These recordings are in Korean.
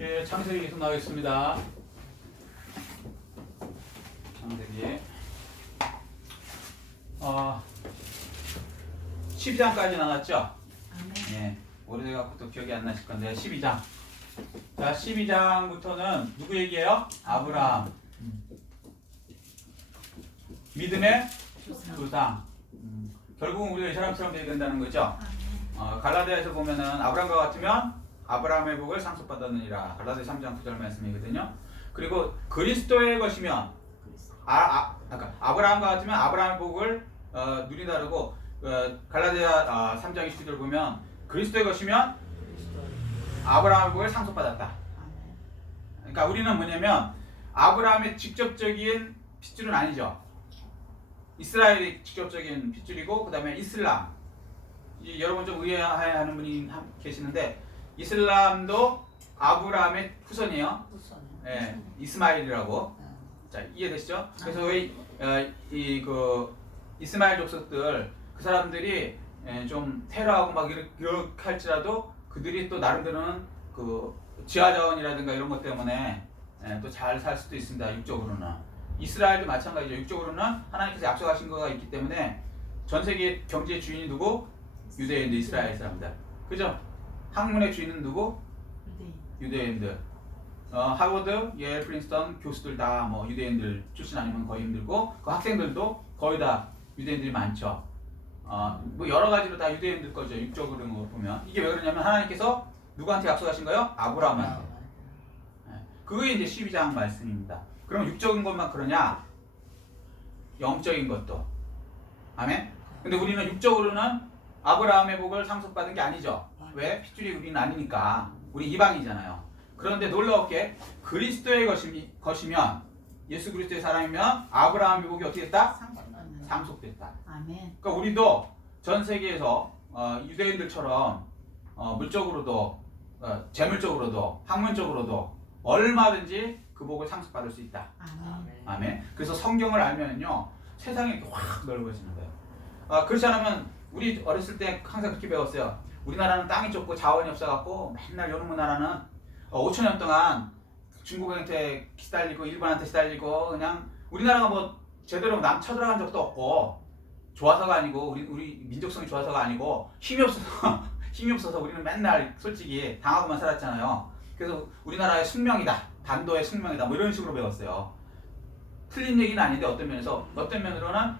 예, 창세기 계속 나가겠습니다. 창세기 12장까지 나갔죠? 예, 오래돼갖고 또 기억이 안 나실 건데 12장. 자, 12장부터는 누구 얘기예요? 아브라함. 믿음의 조상. 결국은 우리가 이 사람처럼 되야 된다는 거죠. 갈라디아에서 보면은 아브라함과 같으면 아브라함의 복을 상속받았느니라. 갈라디아 3장 9절 말씀이거든요. 그리고 그리스도의 것이면 그러니까 아브라함과 같으면 아브라함의 복을 누리다르고 갈라디아 3장 20절 보면 그리스도의 것이면 아브라함의 복을 상속받았다. 그러니까 우리는 뭐냐면 아브라함의 직접적인 핏줄은 아니죠. 이스라엘이 직접적인 핏줄이고 그 다음에 이슬람. 여러분 좀 의아해하는 분이 계시는데 이슬람도 아브라함의 후손이에요. 예, 이스마일이라고. 자, 이해되시죠? 그래서 왜 그 이스마일 족속들 그 사람들이 좀 테러하고 막 이렇게 할지라도 그들이 또 나름대로는 그 지하자원이라든가 이런 것 때문에 또 잘 살 수도 있습니다. 육적으로는. 이스라엘도 마찬가지죠. 육적으로는 하나님께서 약속하신 거가 있기 때문에 전 세계 경제의 주인이 누구? 유대인들, 이스라엘 사람들. 그죠? 학문의 주인은 누구? 유대인들. 하버드, 예일, 프린스턴 교수들 다 뭐 유대인들 출신 아니면 거의 힘들고 그 학생들도 거의 다 유대인들이 많죠. 뭐 여러 가지로 다 유대인들 거죠. 육적으로 보면 이게 왜 그러냐면 하나님께서 누구한테 약속하신 거예요? 아브라함한테. 그게 이제 12장 말씀입니다. 그럼 육적인 것만 그러냐? 영적인 것도. 아멘? 근데 우리는 육적으로는 아브라함의 복을 상속받은 게 아니죠. 왜? 핏줄이 우리는 아니니까. 우리 이방이잖아요. 그런데 놀라웠게 그리스도의 것이면 예수 그리스도의 사람이면 아브라함의 복이 어떻게 됐다? 상속됐다. 아멘. 그러니까 우리도 전 세계에서 유대인들처럼 물적으로도 재물적으로도 학문적으로도 얼마든지 그 복을 상속받을 수 있다. 아멘. 아멘. 그래서 성경을 알면요 세상이 이렇게 확 넓어지는 거예요. 그렇지 않으면 우리 어렸을 때 항상 그렇게 배웠어요. 우리나라는 땅이 좁고 자원이 없어갖고 맨날 여느 나라는 5천년 동안 중국한테 시달리고 일본한테 시달리고 그냥 우리나라가 뭐 제대로 남 쳐들어간 적도 없고 좋아서가 아니고 우리 민족성이 좋아서가 아니고 힘이 없어서 우리는 맨날 솔직히 당하고만 살았잖아요. 그래서 우리나라의 숙명이다. 반도의 숙명이다. 뭐 이런 식으로 배웠어요. 틀린 얘기는 아닌데 어떤 면으로는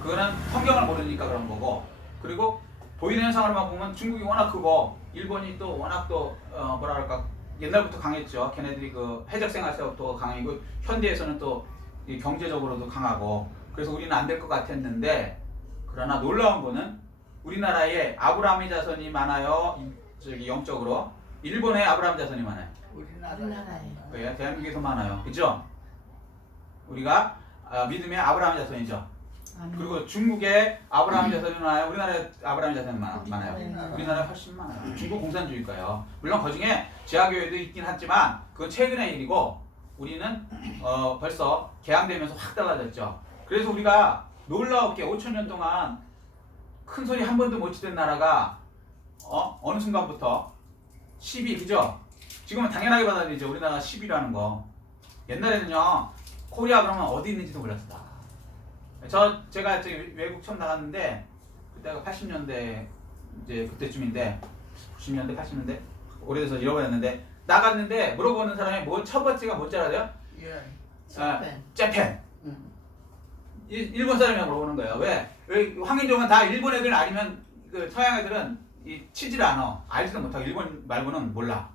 그거는 성경을 모르니까 그런 거고 그리고 보이는 현상으로만 보면 중국이 워낙 크고 일본이 또 워낙 또 뭐라 그럴까 옛날부터 강했죠. 걔네들이 그 해적 생활서부터 강하고 현대에서는 또 경제적으로도 강하고 그래서 우리는 안 될 것 같았는데 그러나 놀라운 거는 우리나라에 아브라함의 자손이 많아요. 저기 영적으로 일본에 아브라함 자손이 많아요. 우리나라에. 네, 대한민국에서 많아요. 그죠? 우리가 믿음의 아브라함 자손이죠. 아멘. 그리고 중국에 아브라함 자손이 많아요. 우리나라에 아브라함 자손이 많아요. 우리나라에 훨씬 많아요. 중국 공산주의가요. 물론 그중에 지하교회도 있긴 하지만 그건 최근의 일이고 우리는 벌써 개항되면서 확 달라졌죠. 그래서 우리가 놀라웠게 5천년 동안 큰 소리 한 번도 못 치던 나라가 어느 순간부터 10위 그죠? 지금은 당연하게 받아들이죠. 우리나라가 10위라는 거. 옛날에는요 코리아 그러면 어디 있는지도 몰랐어. 제가 외국 처음 나갔는데 그때가 80년대 이제 그때쯤인데 90년대 80년대 오래돼서 잃어버렸는데 나갔는데 물어보는 사람이 첫 번째가 뭔지 알아요? 재팬. 일본 사람이 물어보는 거예요. 왜 황인종은 다 일본 애들 아니면 그 서양 애들은 치질 않아. 알지도 못하고 일본 말고는 몰라.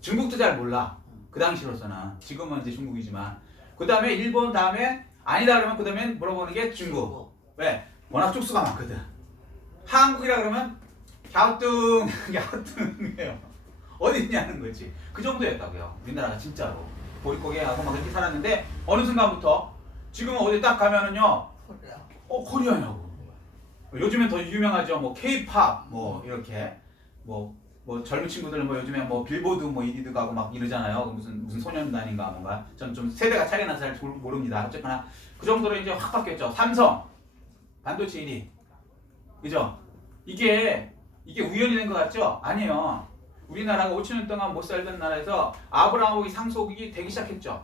중국도 잘 몰라. 그 당시로서는 지금은 이제 중국이지만 그 다음에 일본 다음에 아니다 그러면 그 다음에 물어보는 게 중국. 왜? 워낙 쪽수가 많거든. 한국이라 그러면 갸우뚱이에요. 어디 있냐는 거지. 그 정도였다고요. 우리나라가 진짜로. 보릿고개하고 막 이렇게 살았는데 어느 순간부터 지금은 어디 딱 가면은요. 코리아냐고. 요즘엔 더 유명하죠. 뭐 K-팝 뭐 이렇게 뭐 젊은 친구들은 뭐 요즘에 뭐 빌보드 뭐 1위도 가고 막 이러잖아요. 무슨 소년단인가 뭔가. 전 좀 세대가 차이가 나서 잘 모릅니다. 어쨌거나 그 정도로 이제 확 바뀌었죠. 삼성 반도체 1위. 그죠? 이게 우연이 된 것 같죠? 아니에요. 우리나라가 5천 년 동안 못 살던 나라에서 아브라함이 상속이 되기 시작했죠.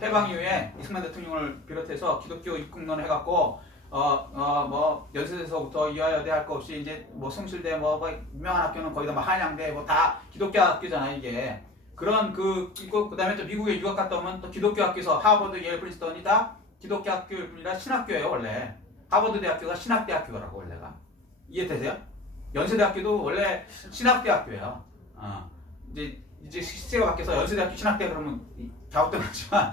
해방 이후에 이승만 대통령을 비롯해서 기독교 입국론을 해갖고 뭐 연세대서부터 이화여대 할 거 없이 이제 뭐 숭실대 뭐 유명한 학교는 거의 다뭐 한양대 뭐 다 기독교 학교잖아 이게. 그런 그다음에 또 미국에 유학 갔다 오면 또 기독교 학교에서 하버드, 예일, 프린스턴이 다 기독교 학교일 뿐이라 신학교예요 원래. 하버드 대학교가 신학대학교라고 원래가. 이해되세요? 연세대학교도 원래 신학대학교예요. 이제 시세가 바뀌어서 연세대학교 신학대 그러면 갸우뚱하지만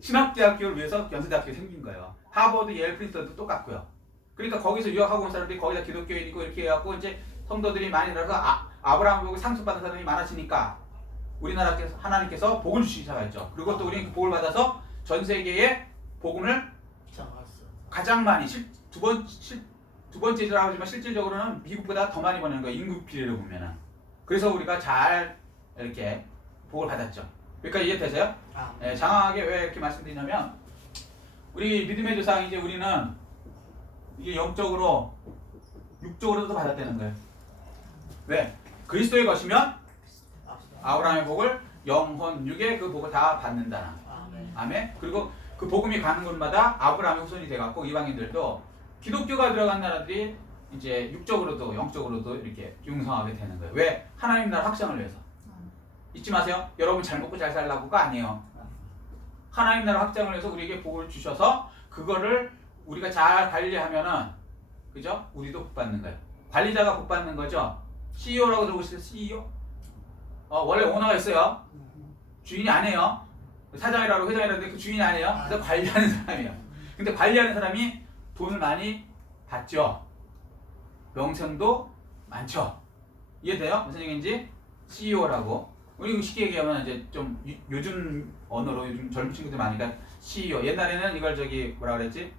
신학대학교를 위해서 연세대학교가 생긴 거예요. 하버드, 예일, 프린스턴도 똑같고요. 그러니까 거기서 유학하고 온 사람들이 거의 다 기독교인이고 이렇게 해갖고 이제 성도들이 많이 늘어서 아브라함 복을 상속받은 사람이 많아지니까 우리나라께서 하나님께서 복을 주시기 시작했죠. 그리고 또 우리는 그 복을 받아서 전 세계에 복음을 가장 많이 두 번째라고 하지만 실질적으로는 미국보다 더 많이 보내는 거예요. 인구 비례로 보면은. 그래서 우리가 잘 이렇게 복을 받았죠. 그러니까 이해되세요? 네, 장황하게 왜 이렇게 말씀드리냐면 우리 믿음의 조상 이제 우리는 이게 영적으로 육적으로도 받았다는 거예요. 왜? 그리스도의 것이면 아브라함의 복을 영혼 육의 그 복을 다 받는다. 아멘. 그리고 그 복음이 가는 곳마다 아브라함의 후손이 돼갖고 이방인들도 기독교가 들어간 나라들이 이제 육적으로도 영적으로도 이렇게 융성하게 되는 거예요. 왜? 하나님 나라 확장을 위해서. 잊지 마세요. 여러분 잘 먹고 잘 살라고가 아니에요. 하나님 나라 확장을 위해서 우리에게 복을 주셔서 그거를 우리가 잘 관리하면은 그죠? 우리도 복 받는 거예요. 관리자가 복 받는 거죠. CEO라고 들어보셨어요? CEO? 원래 오너가 있어요. 주인이 아니에요. 사장이라고 회장이라는데 그 주인이 아니에요. 그래서 관리하는 사람이에요. 근데 관리하는 사람이 돈을 많이 받죠. 명성도 많죠. 이해돼요? 무슨 얘기인지? CEO라고. 우리 쉽게 얘기하면 이제 좀 요즘 언어로 요즘 젊은 친구들 많으니까 CEO. 옛날에는 이걸 뭐라 그랬지?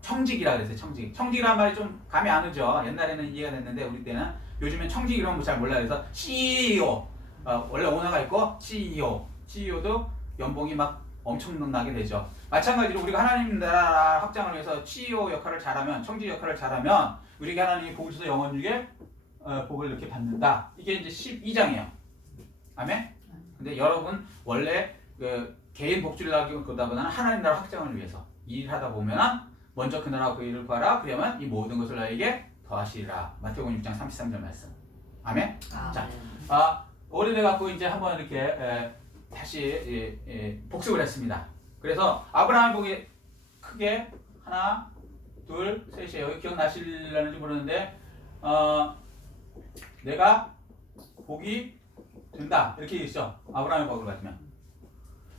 청직이라 그랬어요. 청직이란 말이 좀 감이 안 오죠. 옛날에는 이해가 됐는데 우리 때는 요즘엔 청직 이런 거 잘 몰라. 그래서 CEO. 원래 오너가 있고 CEO도 연봉이 막 엄청나게 되죠. 마찬가지로 우리가 하나님 나라 확장을 위해서 CEO 역할을 잘하면, 청직 역할을 잘하면 우리가 하나님이 복을 주셔서 영원육에 복을 이렇게 받는다. 이게 이제 12장이에요. 아멘? 근데 여러분 원래 개인 복주를 하기보다는 하나님 나라 확장을 위해서 일하다 보면 먼저 그 나라와 그 일을 구하라. 그러면 이 모든 것을 너에게 더하시리라. 마태복음 6장 33절 말씀. 아멘? 자, 오래돼갖고 이제 한번 이렇게 다시 복습을 했습니다. 그래서 아브라함의 복이 크게 하나, 둘, 셋이에요. 여기 기억나실려는지 모르는데 내가 복이 된다 이렇게 있죠. 아브라함의 복을 받으면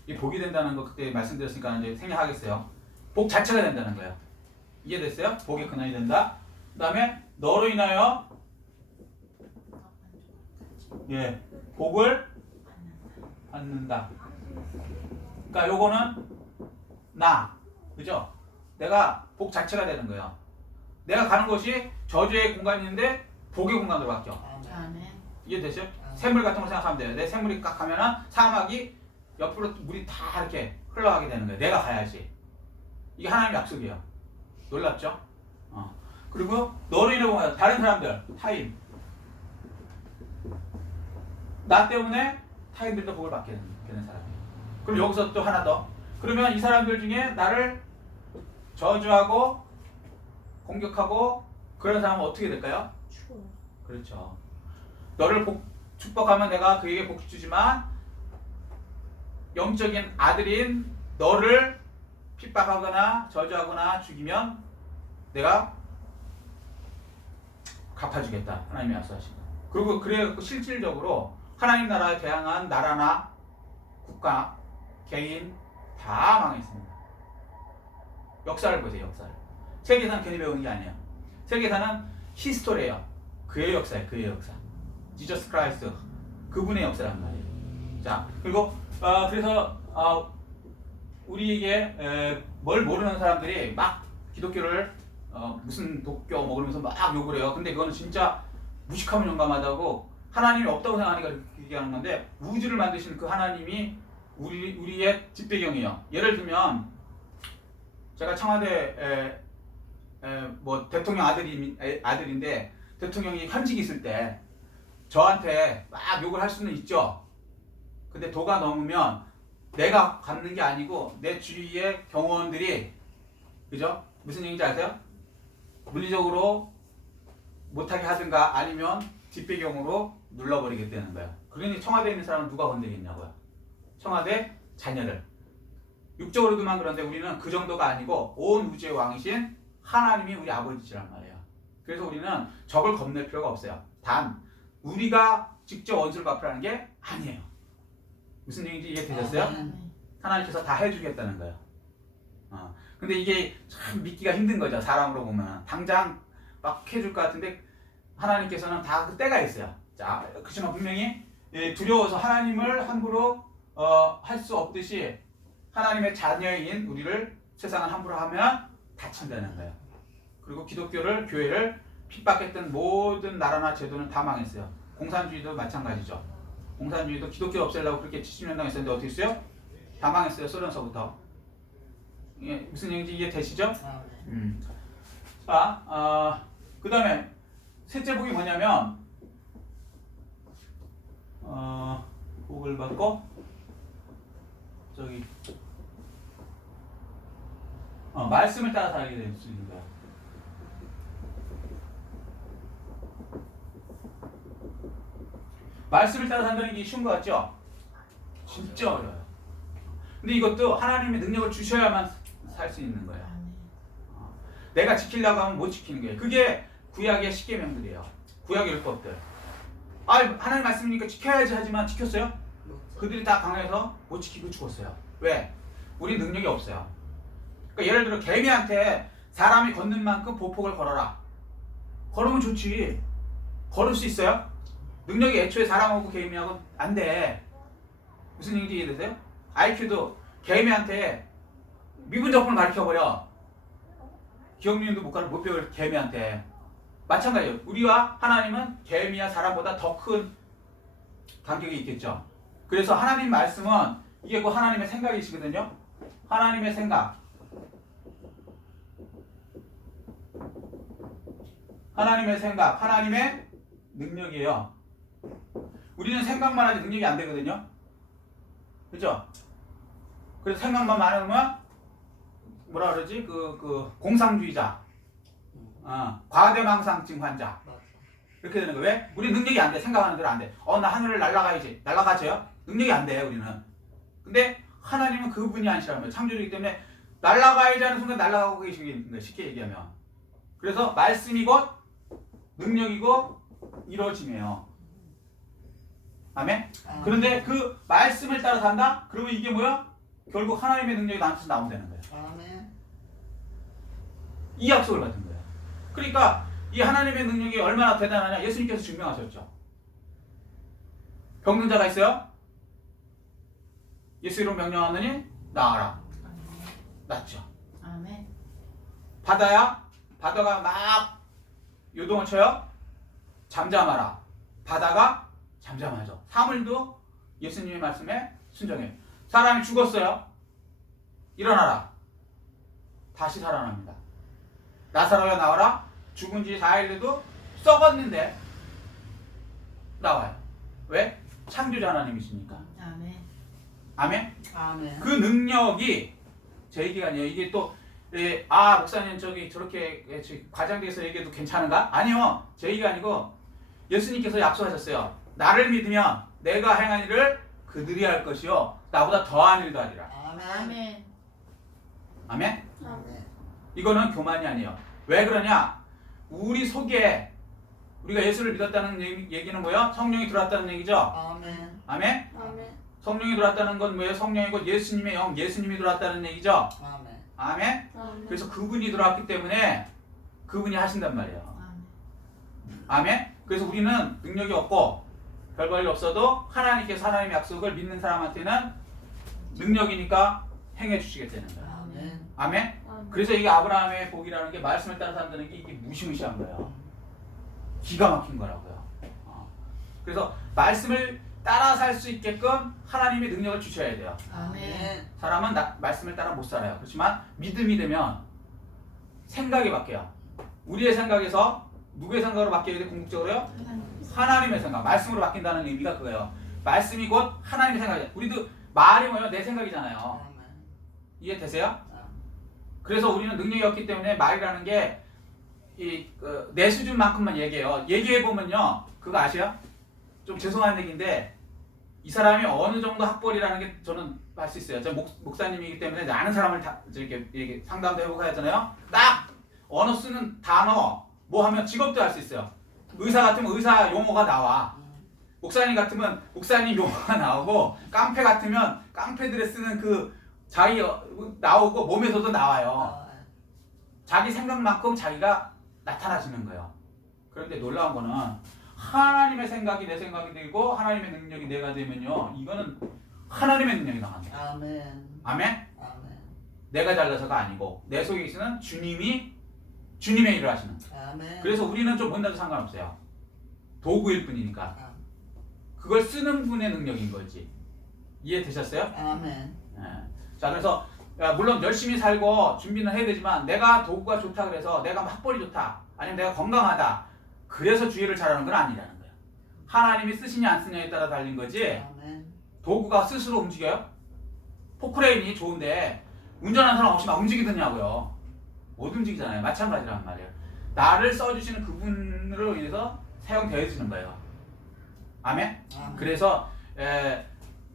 이 복이 된다는 거 그때 말씀드렸으니까 이제 생략하겠어요. 복 자체가 된다는 거예요. 이해됐어요? 복의 근원이 된다. 그 다음에 너로 인하여 복을 받는다. 그러니까 요거는 그죠? 내가 복 자체가 되는 거예요. 내가 가는 곳이 저주의 공간인데 복의 공간으로 바뀌어. 이해되죠? 샘물 같은 걸 생각하면 돼요. 내 샘물이 깍 가면은 사막이 옆으로 물이 다 이렇게 흘러가게 되는 거예요. 내가 가야지. 이게 하나님의 약속이에요. 놀랍죠? 그리고 너로 인해 보면 다른 사람들, 타인. 나 때문에 타인들도 복을 받게 되는 사람이에요. 그럼 여기서 또 하나 더. 그러면 이 사람들 중에 나를 저주하고 공격하고 그런 사람은 어떻게 될까요? 죽어요. 그렇죠. 너를 축복하면 내가 그에게 복 주지만 영적인 아들인 너를 핍박하거나 저주하거나 죽이면 내가 갚아주겠다. 하나님이 약속하신 거. 그리고 그래서 실질적으로 하나님 나라에 대항한 나라나 국가, 개인 다 망했습니다. 역사를 보세요. 역사를. 세계사는 괜히 배우는 게 아니에요. 세계사는 히스토리예요. 그의 역사예요. 그의 역사. 지저스 크라이스트 그분의 역사란 말이에요. 자, 그리고 그래서 우리에게 뭘 모르는 사람들이 막 기독교를 무슨 독교 먹으면서 막 욕을 해요. 근데 그거는 진짜 무식하면 용감하다고 하나님이 없다고 생각하니까 얘기하는 건데 우주를 만드신 그 하나님이 우리의 뒷배경이에요. 예를 들면 제가 청와대 뭐 대통령 아들인데 대통령이 현직이 있을 때 저한테 막 욕을 할 수는 있죠. 근데 도가 넘으면 내가 갚는 게 아니고 내 주위의 경호원들이, 그죠? 무슨 얘기인지 아세요? 물리적으로 못하게 하든가 아니면 뒷배경으로 눌러버리겠다는 거예요. 그러니 청와대에 있는 사람은 누가 건드리겠냐고요. 청와대 자녀를. 육적으로도만 그런데 우리는 그 정도가 아니고 온 우주의 왕이신 하나님이 우리 아버지시란 말이에요. 그래서 우리는 적을 겁낼 필요가 없어요. 단 우리가 직접 원수를 갚으라는 게 아니에요. 무슨 얘기인지 이해되셨어요? 하나님께서 다 해주겠다는 거예요. 근데 이게 참 믿기가 힘든 거죠. 사람으로 보면 당장 막 해줄 것 같은데 하나님께서는 다 그 때가 있어요. 자, 그렇지만 분명히 두려워서 하나님을 함부로 할 수 없듯이 하나님의 자녀인 우리를 세상은 함부로 하면 다친다는 거예요. 그리고 기독교를, 교회를 핍박했던 모든 나라나 제도는 다 망했어요. 공산주의도 마찬가지죠. 공산주의도 기독교 없애려고 그렇게 70년당 했었는데 어떻게 했어요? 다 망했어요. 소련서부터. 이게 무슨 얘기인지 이해되시죠? 자, 그 다음에 셋째 복이 뭐냐면 복을 받고 저기 말씀을 따라 살게 될 수 있는 거야. 말씀을 따라 산다는 게 쉬운 거 같죠? 진짜 어려워요. 근데 이것도 하나님의 능력을 주셔야만 살 수 있는 거예요. 내가 지키려고 하면 못 지키는 거예요. 그게 구약의 10계명들이에요. 구약의 율법들. 하나님 말씀이니까 지켜야지 하지만 지켰어요? 그들이 다 강해서 못 지키고 죽었어요. 왜? 우리 능력이 없어요. 그러니까 예를 들어 개미한테 사람이 걷는 만큼 보폭을 걸어라. 걸으면 좋지. 걸을 수 있어요? 능력이 애초에 사람하고 개미하고 안 돼. 무슨 얘기인지 이해되세요? IQ도 개미한테 미분적분을 가르쳐버려. 기억력도 못 배울 개미한테. 마찬가지예요. 우리와 하나님은 개미와 사람보다 더 큰 간격이 있겠죠. 그래서 하나님 말씀은 이게 곧 하나님의 생각이시거든요. 하나님의 생각. 하나님의 생각, 하나님의 능력이에요. 우리는 생각만 하지 능력이 안 되거든요. 그죠? 그래서 생각만 많으면 뭐라 그러지? 공상주의자, 과대망상증 환자 이렇게 되는 거예요. 왜? 우리 능력이 안 돼. 생각하는 대로 안 돼. 나 하늘을 날아가야지. 날아가죠? 능력이 안 돼요. 우리는. 근데 하나님은 그분이 아니시라는 거예요. 창조주이기 때문에 날아가야지 하는 순간 날아가고 계시는 거예요. 쉽게 얘기하면. 그래서 말씀이 곧 능력이고 이루어지네요. 아멘? 그런데 그 말씀을 따라 산다? 그러면 이게 뭐야? 결국 하나님의 능력이 나한테서 나온다는 거예요. 아멘. 이 약속을 받은 거예요. 그러니까 이 하나님의 능력이 얼마나 대단하냐 예수님께서 증명하셨죠. 병든 자가 있어요? 예수 이름 명령하느니 나아라. 낫죠. 아멘. 바다가 막 요동을 쳐요? 잠잠하라. 바다가 잠잠하죠. 사물도 예수님의 말씀에 순종해요. 사람이 죽었어요. 일어나라. 다시 살아납니다. 나사로야 나와라. 죽은 지 4일에도 썩었는데 나와요. 왜? 창조자 하나님이시니까. 아멘. 아멘? 아멘. 그 능력이 제 얘기가 아니에요. 이게 또 목사님 저렇게 과장돼서 얘기해도 괜찮은가? 아니요. 제 얘기가 아니고 예수님께서 약속하셨어요. 나를 믿으면 내가 행한 일을 그들이 할 것이요 나보다 더한 일도 하리라. 아멘. 아멘. 아멘? 아멘. 이거는 교만이 아니에요. 왜 그러냐? 우리 속에 우리가 예수를 믿었다는 얘기는 뭐예요? 성령이 들어왔다는 얘기죠? 아멘. 아멘? 아멘. 성령이 들어왔다는 건 뭐예요? 성령이 곧 예수님의 영, 예수님이 들어왔다는 얘기죠? 아멘. 아멘? 아멘. 그래서 그분이 들어왔기 때문에 그분이 하신단 말이에요. 아멘? 그래서 우리는 능력이 없고 별 볼 일 없어도 하나님께서 하나님의 약속을 믿는 사람한테는 능력이니까 행해 주시겠다는 거예요. 아멘. 아멘? 그래서 이게 아브라함의 복이라는 게 말씀을 따라 산다는 게 이게 무시무시한 거예요. 기가 막힌 거라고요. 그래서 말씀을 따라 살 수 있게끔 하나님의 능력을 주셔야 돼요. 아멘. 사람은 말씀을 따라 못 살아요. 그렇지만 믿음이 되면 생각이 바뀌어요. 우리의 생각에서 누구의 생각으로 바뀌어야 돼? 궁극적으로요? 하나님의 생각. 말씀으로 바뀐다는 의미가 그거예요. 말씀이 곧 하나님의 생각이에요. 우리도 말이 뭐예요? 내 생각이잖아요. 이해되세요? 그래서 우리는 능력이 없기 때문에 말이라는 게 내 수준만큼만 얘기해요. 얘기해보면요. 그거 아세요? 좀 죄송한 얘기인데 이 사람이 어느 정도 학벌이라는 게 저는 알 수 있어요. 저 목사님이기 때문에 아는 사람을 다 이렇게 상담도 해보고 하잖아요. 딱 언어 쓰는 단어 뭐 하면 직업도 알 수 있어요. 의사 같으면 의사 용어가 나와. 목사님 같으면 목사님 용어가 나오고 깡패 같으면 깡패들이 쓰는 그 자기 나오고 몸에서도 나와요. 자기 생각만큼 자기가 나타나지는 거예요. 그런데 놀라운 거는 하나님의 생각이 내 생각이 되고 하나님의 능력이 내가 되면요. 이거는 하나님의 능력이 나갑니다. 아멘. 아멘? 아멘. 내가 잘나서가 아니고 내 속에 계시는 주님이 주님의 일을 하시는 거예요. 아멘. 그래서 우리는 좀 못나도 상관없어요. 도구일 뿐이니까. 아멘. 그걸 쓰는 분의 능력인 거지. 이해되셨어요? 아멘. 네. 자, 그래서 물론 열심히 살고 준비는 해야 되지만 내가 도구가 좋다 그래서 내가 학벌이 좋다 아니면 내가 건강하다 그래서 주의를 잘하는 건 아니라는 거예요. 하나님이 쓰시냐 안 쓰냐에 따라 달린 거지. 아멘. 도구가 스스로 움직여요? 포크레인이 좋은데 운전하는 사람 없이 막 움직이더냐고요. 못 움직이잖아요. 마찬가지란 말이에요. 나를 써주시는 그분으로 인해서 사용되어지는 거예요. 아멘? 아멘. 그래서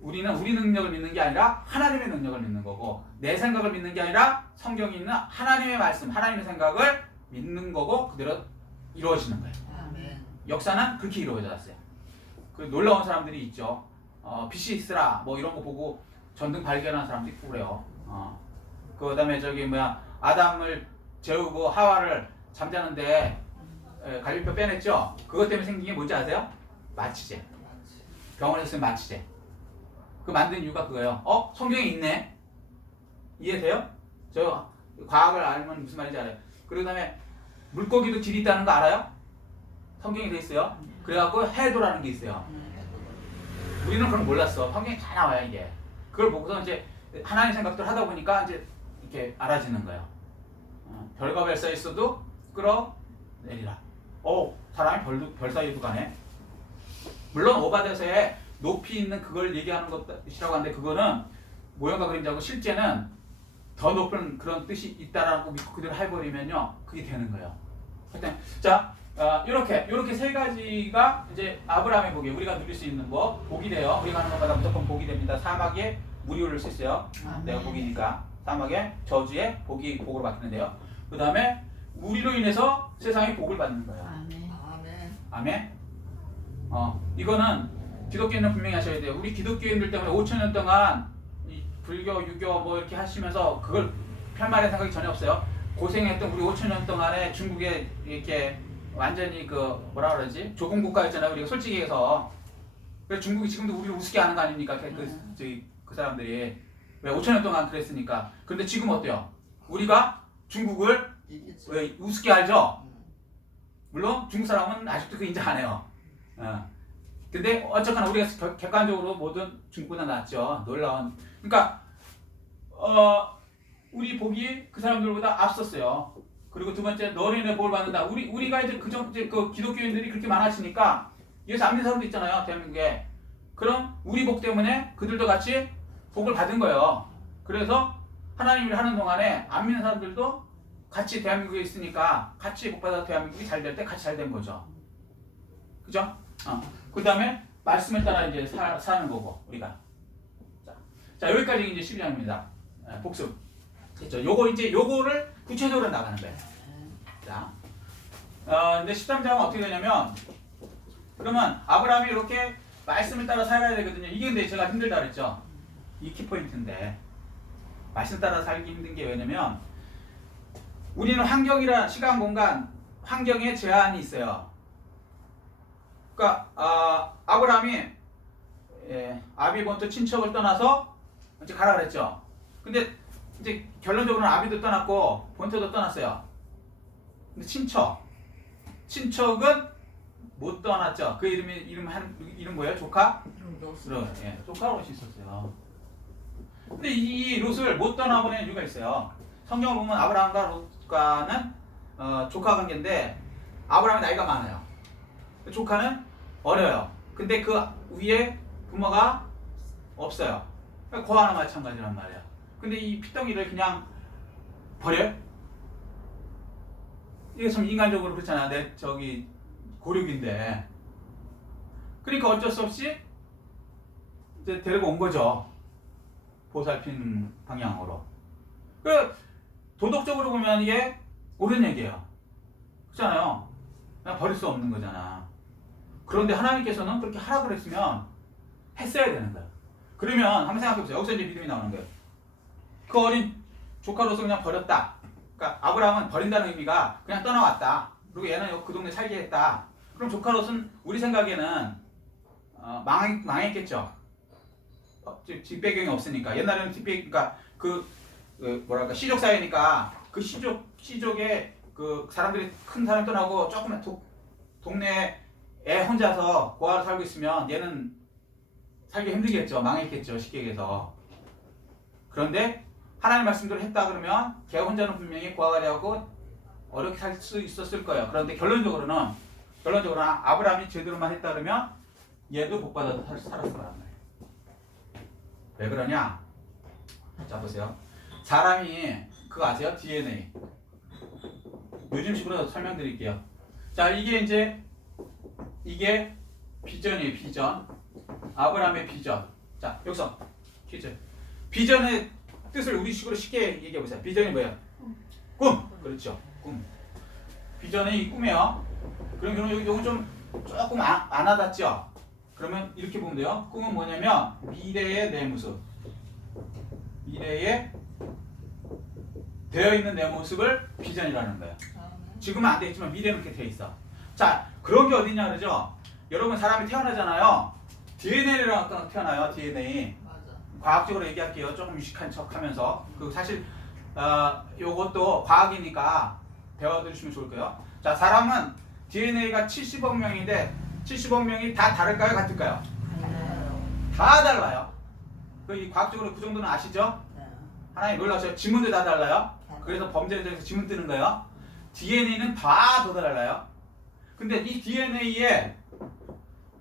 우리는 우리 능력을 믿는 게 아니라 하나님의 능력을 믿는 거고 내 생각을 믿는 게 아니라 성경에 있는 하나님의 말씀, 하나님의 생각을 믿는 거고 그대로 이루어지는 거예요. 아멘. 역사는 그렇게 이루어졌어요. 그 놀라운 사람들이 있죠. 빛이 있으라 뭐 이런 거 보고 전등 발견한 사람도 있고 그래요. 그 다음에 아담을 재우고 하와를 잠자는데 갈비뼈 빼냈죠. 그것 때문에 생긴 게 뭔지 아세요? 마취제. 병원에서 쓴 마취제. 그 만든 이유가 그거예요. 성경에 있네. 이해돼요? 저 과학을 알면 무슨 말인지 알아요. 그 다음에 물고기도 길이 있다는 거 알아요? 성경에 돼 있어요. 그래갖고 해도라는 게 있어요. 우리는 그런 거 몰랐어. 성경에 다 나와요 이게. 그걸 보고서 이제 하나님 생각들 하다 보니까 이제 이렇게 알아지는 거예요. 별과 별 사이 있어도 끌어내리라. 사람이 별 사이에도 가네. 물론 오바데서에 높이 있는 그걸 얘기하는 것이라고 하는데 그거는 모형과 그림자고 실제는 더 높은 그런 뜻이 있다라고 믿고 그대로 해버리면요 그게 되는 거예요. 하여튼 자 이렇게 세 가지가 이제 아브라함의 복이 우리가 누릴 수 있는 복이 돼요. 우리가 하는 것마다 무조건 복이 됩니다. 사막에 물이 오를 수 있어요. 내가 복이니까 사막에 저주에 복으로 바뀌는데요. 그 다음에 우리로 인해서 세상이 복을 받는 거예요. 아멘. 아멘. 이거는 기독교인은 분명히 하셔야 돼요. 우리 기독교인들 때문에 5,000년 동안 이 불교, 유교 뭐 이렇게 하시면서 그걸 편말의 생각이 전혀 없어요. 고생했던 우리 5,000년 동안에 중국에 이렇게 완전히 뭐라 그러지? 조공국가였잖아요. 우리가 솔직히 해서. 그래서 중국이 지금도 우리를 우습게 하는 거 아닙니까? 그 사람들이. 왜 5,000년 동안 그랬으니까. 그런데 지금 어때요? 우리가 중국을 왜 우습게 알죠? 물론 중국 사람은 아직도 그 인정 안 해요. 근데 어쨌거나 우리가 객관적으로 모든 중국보다 낫죠. 놀라운. 그러니까 우리 복이 그 사람들보다 앞섰어요. 그리고 두 번째 너희는 복을 받는다. 우리가 이제 그 기독교인들이 그렇게 많아지니까 예수 안 믿는 사람도 있잖아요. 대한민국에. 그럼 우리 복 때문에 그들도 같이 복을 받은 거예요. 그래서 하나님을 하는 동안에 안 믿는 사람들도 같이 대한민국에 있으니까 같이 복 받아서 대한민국이 잘 될 때 같이 잘 된 거죠. 그죠? 그 다음에 말씀을 따라 이제 사는 거고 우리가. 자 여기까지 이제 12장입니다. 복습. 됐죠? 요거를 구체적으로 나가는 거예요. 자, 근데 13장은 어떻게 되냐면 그러면 아브라함이 이렇게 말씀을 따라 살아야 되거든요. 이게 근데 제가 힘들다 그랬죠. 이 키포인트인데 말씀 따라 살기 힘든 게 왜냐면 우리는 환경이란 시간, 공간, 환경에 제한이 있어요. 그러니까 아브라함이 아비본토 친척을 떠나서 이제 가라 그랬죠. 근데 이제 결론적으로는 아비도 떠났고 본토도 떠났어요. 근데 친척은 못 떠났죠. 그 이름 뭐예요? 조카? 조카 롯이 있었어요. 근데 이 롯을 못 떠나보낸 이유가 있어요. 성경을 보면 아브라함과 롯과는 조카 관계인데 아브라함이 나이가 많아요. 조카는 어려요. 근데 그 위에 부모가 없어요. 고아나 마찬가지란 말이야. 근데 이 피덩이를 그냥 버려? 이게 참 인간적으로 그렇잖아. 내 저기 고륙인데. 그러니까 어쩔 수 없이 이제 데리고 온 거죠. 보살피는 방향으로. 그 도덕적으로 보면 이게 옳은 얘기예요. 그렇잖아요. 그냥 버릴 수 없는 거잖아. 그런데 하나님께서는 그렇게 하라 그랬으면 했어야 되는 거야. 그러면 한번 생각해보세요. 여기서 이제 믿음이 나오는 거예요. 그 어린 조카로서 그냥 버렸다. 그러니까 아브라함은 버린다는 의미가 그냥 떠나왔다. 그리고 얘는 그 동네 살게 했다. 그럼 조카로서는 우리 생각에는 망했겠죠. 뒷배경이 없으니까. 옛날에는 그러니까 뭐랄까 시족 사회니까 그 시족에 그 사람들이 큰 사람 떠나고 조그만 동네에 혼자서 고아로 살고 있으면 얘는 살기 힘들겠죠. 망했겠죠. 쉽게 얘기해서. 그런데 하나님 말씀대로 했다 그러면 걔 혼자는 분명히 고아가 되고 어렵게 살 수 있었을 거예요. 그런데 결론적으로는 아브라함이 제대로만 했다 그러면 얘도 복 받아서 살았을 거란 말이에요. 왜 그러냐? 자 보세요. 사람이 그거 아세요? DNA. 요즘식으로 설명드릴게요. 자 이게 비전이에요. 비전. 아브라함의 비전. 자 여기서 퀴즈. 비전의 뜻을 우리식으로 쉽게 얘기해 보세요. 비전이 뭐예요? 꿈. 그렇죠. 꿈. 비전이 이 꿈이에요. 그럼 이건 좀 조금 안 와닿죠? 그러면 이렇게 보면 돼요. 꿈은 뭐냐면 미래의 내 모습. 미래에 되어 있는 내 모습을 비전이라는 거예요. 지금은 안 되겠지만 미래는 그렇게 되어 있어. 자, 그런 게 어딨냐 그러죠? 여러분 사람이 태어나잖아요. DNA라고 태어나요. DNA. 맞아. 과학적으로 얘기할게요. 조금 유식한 척하면서. 그 사실 요것도 과학이니까 배워두시면 좋을 거예요. 자, 사람은 DNA가 70억 명인데 70억 명이 다 다를까요? 같을까요? 다 달라요. 이 과학적으로 그 정도는 아시죠? 네. 하나님 놀라셔요. 지문도 다 달라요. 그래서 범죄에 대해서 지문 뜨는 거예요. DNA는 다 더 달라요. 근데 이 DNA에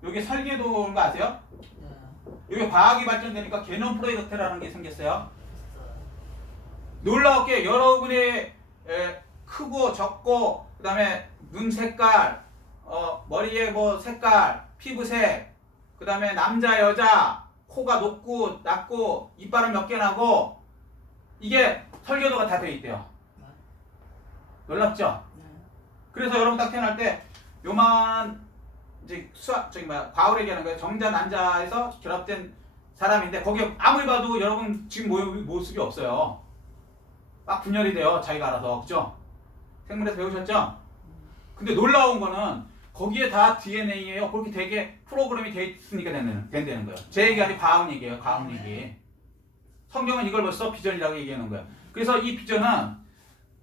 여기 설계도인 거 아세요? 네. 여기 과학이 발전되니까 게놈 프로젝트라는 게 생겼어요. 놀라웠게 여러분의 크고 적고 그다음에 눈 색깔, 머리에 뭐 색깔, 피부색, 그다음에 남자 여자, 코가 높고 낮고 이빨은 몇 개 나고 이게 설계도가 다 되어 있대요. 놀랍죠? 그래서 여러분 딱 태어날 때 요만 이제 과거로 얘기하는 거예요. 정자 난자에서 결합된 사람인데 거기에 아무리 봐도 여러분 지금 모습이 없어요. 막 분열이 돼요. 자기가 알아서. 그죠? 생물에서 배우셨죠? 근데 놀라운 거는 거기에 다 DNA예요. 그렇게 되게 프로그램이 돼 있으니까 된다는 거예요. 제 얘기 아니고 과학 얘기예요. 과학 얘기. 성경은 이걸 벌써 비전이라고 얘기하는 거예요. 그래서 이 비전은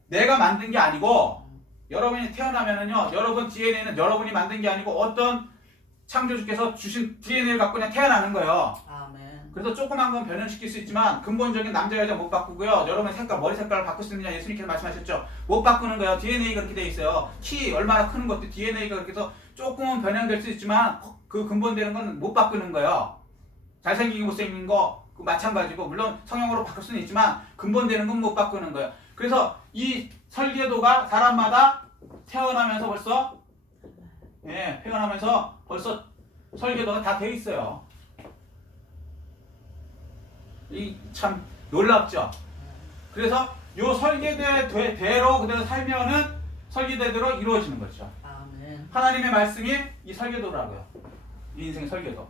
내가 만든 게 아니고 여러분이 태어나면은요, 여러분 DNA는 여러분이 만든 게 아니고 어떤 창조주께서 주신 DNA를 갖고 그냥 태어나는 거예요. 아멘. 그래서 조그만 건 변형시킬 수 있지만 근본적인 남자 여자 못 바꾸고요. 여러분 머리 색깔을 바꿀 수 있느냐 예수님께서 말씀하셨죠. 못 바꾸는 거예요. DNA가 그렇게 돼 있어요. 키 얼마나 크는 것도 DNA가 그렇게 해서 조금은 변형될 수 있지만 그 근본되는 건 못 바꾸는 거예요. 잘생기고 못생긴 거 마찬가지고 물론 성형으로 바꿀 수는 있지만 근본되는 건 못 바꾸는 거예요. 그래서 이 설계도가 사람마다 태어나면서 벌써 설계도가 다 돼 있어요. 이 참 놀랍죠. 그래서 요 설계대로 그대로 살면은 설계대로 이루어지는 거죠. 아멘. 하나님의 말씀이 이 설계도라고요. 이 인생 설계도.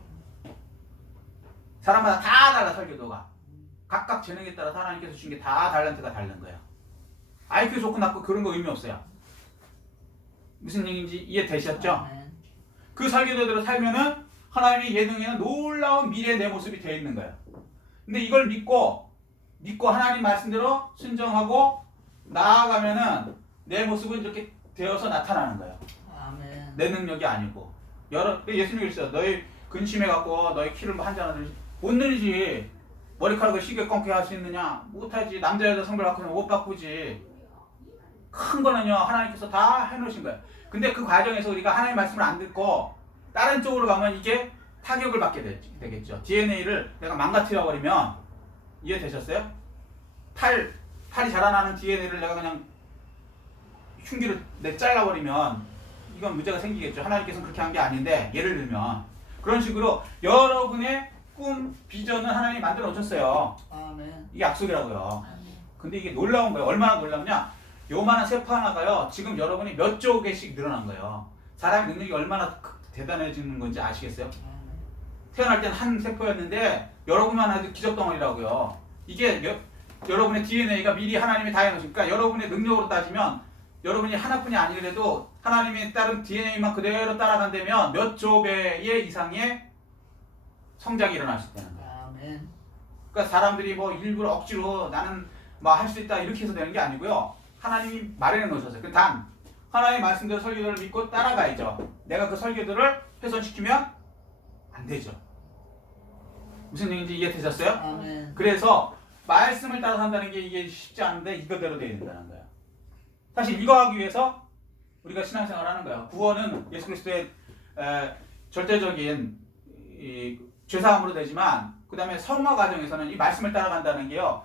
사람마다 다 달라 설계도가. 각각 재능에 따라 하나님께서 주신 게 다 달란트가 다른 거예요. IQ 좋고 낮고 그런 거 의미 없어요. 무슨 얘기인지 이해되셨죠? 아멘. 그 설계도대로 살면은 하나님의 예능에는 놀라운 미래의 내 모습이 되어 있는 거예요. 근데 이걸 믿고 하나님 말씀대로 순종하고 나아가면은 내 모습은 이렇게 되어서 나타나는 거예요. 아멘. 내 능력이 아니고. 예수님이 그랬어요. 너희 근심해갖고 너희 키를 한잔하듯이 못 늘리지. 머리카락을 쉽게 꺾게 할 수 있느냐? 못하지. 남자 여자 성별 바꾸면 못 바꾸지. 큰 거는요 하나님께서 다 해놓으신 거예요. 근데 그 과정에서 우리가 하나님의 말씀을 안 듣고 다른 쪽으로 가면 이게 타격을 받게 되겠죠. DNA를 내가 망가뜨려 버리면 이해되셨어요? 팔이 자라나는 DNA를 내가 그냥 흉기로 잘라버리면 이건 문제가 생기겠죠. 하나님께서는 그렇게 한 게 아닌데 예를 들면 그런 식으로 여러분의 꿈, 비전은 하나님이 만들어 놓으셨어요. 아멘. 이게 약속이라고요. 아멘. 근데 이게 놀라운 거예요. 얼마나 놀랍냐? 요만한 세포 하나가요. 지금 여러분이 몇 조 개씩 늘어난 거예요. 사람의 능력이 얼마나 대단해지는 건지 아시겠어요? 아멘. 태어날 때는 한 세포였는데 여러분만 해도 기적덩어리라고요. 이게 여러분의 DNA가 미리 하나님이 다 해놓으니까 여러분의 능력으로 따지면 여러분이 하나뿐이 아니더라도 하나님이 따른 DNA만 그대로 따라간다면 몇 조 배의 이상의 성장이 일어날 수 있다는 거예요. 아멘. 그러니까 사람들이 뭐 일부러 억지로 나는 뭐 할 수 있다 이렇게 해서 되는 게 아니고요. 하나님이 마련해 놓으셨어요. 단 하나님의 말씀대로 설교들을 믿고 따라가야죠. 내가 그 설교들을 훼손시키면 안 되죠. 무슨 얘기인지 이해되셨어요? 아멘. 그래서 말씀을 따라 산다는 게 이게 쉽지 않은데 이거대로 돼야 된다는 거예요. 사실 이거 하기 위해서 우리가 신앙생활을 하는 거예요. 구원은 예수 그리스도의 절대적인 이 죄사함으로 되지만 그 다음에 성화 과정에서는 이 말씀을 따라간다는 게요.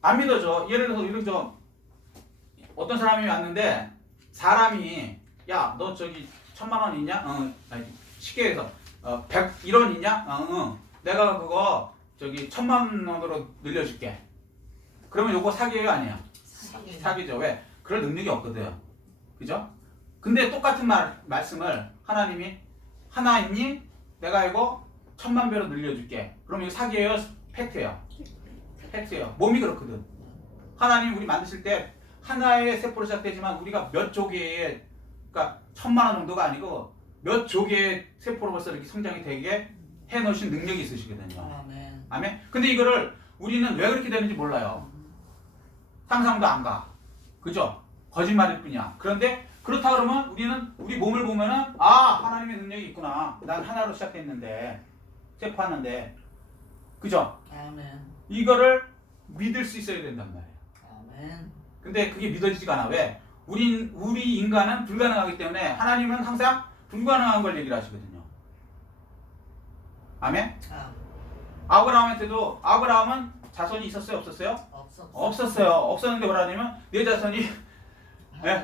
안 믿어져. 예를 들어서 이런 어떤 사람이 왔는데 사람이 야 너 저기 1,000,000원 있냐? 아니 쉽게 해서 101원 있냐? 응. 내가 그거 저기 1,000,000원으로 늘려줄게. 그러면 요거 사기예요 아니에요? 사기죠. 왜? 그럴 능력이 없거든. 그죠? 근데 똑같은 말씀을 하나님이 하나 있니? 내가 이거 1,000,000배로 늘려줄게. 그럼 이거 사기예요? 팩트예요? 팩트예요. 몸이 그렇거든. 하나님 우리 만드실 때 하나의 세포로 시작되지만 우리가 몇 조개의 그러니까 1,000,000원 정도가 아니고 몇 조개의 세포로 벌써 이렇게 성장이 되게 해놓으신 능력이 있으시거든요. 아멘. 아멘. 근데 이거를 우리는 왜 그렇게 되는지 몰라요. 상상도 안 가. 그죠? 거짓말일 뿐이야. 그런데 그렇다 그러면 우리는 우리 몸을 보면은 아 하나님의 능력이 있구나. 난 하나로 시작됐는데 세포 하나인데 그죠? 아멘. 이거를 믿을 수 있어야 된단 말이에요. 아멘. 근데 그게 믿어지지가 않아. 왜? 우리 인간은 불가능하기 때문에 하나님은 항상 불가능한 걸 얘기를 하시거든요. 아멘? 아브라함한테도 아브라함은 자손이 있었어요? 없었어요? 없었어요. 없었는데 뭐라냐면 내 자손이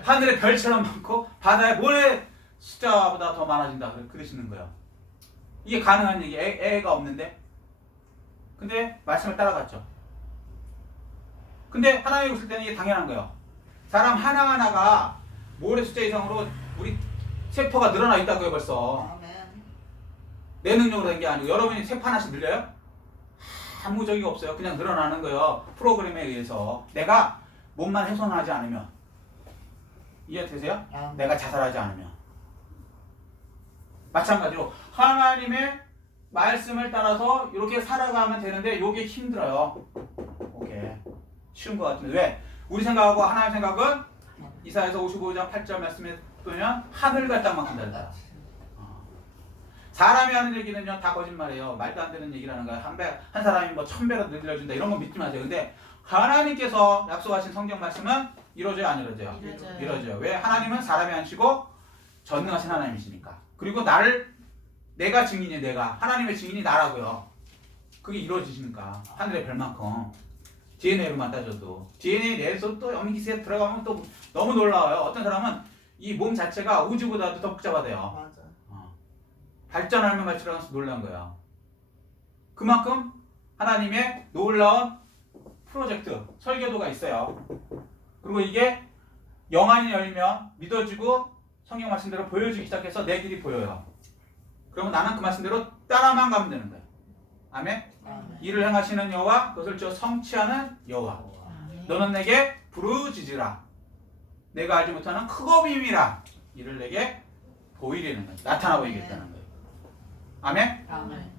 하늘의 별처럼 많고 바다의 모래 숫자보다 더 많아진다. 그러시는 거예요. 이게 가능한 얘기. 애가 없는데. 근데 말씀을 따라갔죠. 근데 하나님이 오실 때는 이게 당연한 거예요. 사람 하나하나가 모래 숫자 이상으로 우리 세포가 늘어나 있다고요 벌써. 아멘. 내 능력으로 된 게 아니고 여러분이 세포 하나씩 늘려요? 아무 적이 없어요. 그냥 늘어나는 거예요. 프로그램에 의해서. 내가 몸만 훼손하지 않으면. 이해되세요? 내가 자살하지 않으면. 마찬가지로 하나님의 말씀을 따라서 이렇게 살아가면 되는데 이게 힘들어요. 오케이. 쉬운 것 같은데 왜? 우리 생각하고 하나님 생각은 이사야서 55장 8절 말씀에 보면 하늘과 땅만큼 다르다. 사람이 하는 얘기는요 다 거짓말이에요. 말도 안 되는 얘기라는 거야. 한 사람이 뭐 1,000배로 늘려준다 이런 거 믿지 마세요. 근데 하나님께서 약속하신 성경 말씀은 이루어져요 안 이루어져요? 이루어져요. 왜? 하나님은 사람이 아니시고 전능하신 하나님이시니까. 그리고 내가 증인이에요. 내가 하나님의 증인이 나라고요. 그게 이루어지시니까 하늘의 별만큼 DNA로만 따져도 DNA 내에서 또 염기세에 들어가면 또 너무 놀라워요. 어떤 사람은 이 몸 자체가 우주보다도 더 복잡하대요. 맞아. 발전하면 갈수록 놀란 거야. 그만큼 하나님의 놀라운 프로젝트, 설교도가 있어요. 그리고 이게 영안이 열면 믿어지고 성경 말씀대로 보여주기 시작해서 내 길이 보여요. 그러면 나는 그 말씀대로 따라만 가면 되는 거예요. 아멘? 아멘. 이를 행하시는 여호와 그것을 저 성취하는 여호와 너는 내게 부르짖으라 내가 알지 못하는 크고 비밀한 이를 내게 보이려는 거예요. 나타나 보이겠다는 거예요. 아멘? 아멘.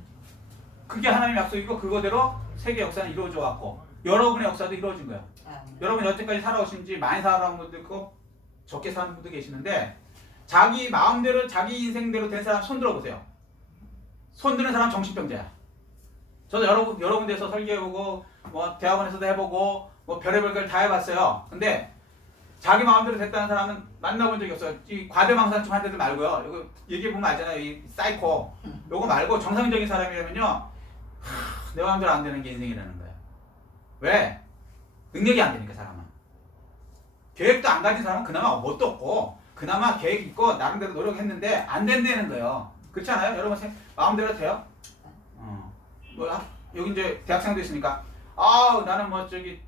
그게 하나님의 약속이고 그거대로 세계 역사는 이루어져 왔고 여러분의 역사도 이루어진 거예요. 아멘. 여러분 여태까지 살아오신지 많이 살아온 분도 있고 적게 사는 분도 계시는데 자기 마음대로 자기 인생대로 된 사람 손 들어보세요. 손 드는 사람 정신병자야. 저도 여러 군데서 설교해보고 뭐 대학원에서도 해보고 뭐 별의별 걸 다 해봤어요. 근데 자기 마음대로 됐다는 사람은 만나본 적이 없어요. 이 과대망상증 환자들 말고요. 이거 얘기해보면 알잖아요. 이 사이코. 요거 말고 정상적인 사람이라면요. 내 마음대로 안 되는 게 인생이라는 거예요. 왜? 능력이 안 되니까 사람은. 계획도 안 가진 사람은 그나마 뭣도 없고 그나마 계획 있고 나름대로 노력했는데 안 된다는 거예요. 그렇지 않아요? 여러분 마음대로 돼요? 여기 이제 대학생도 있으니까 나는 뭐 저기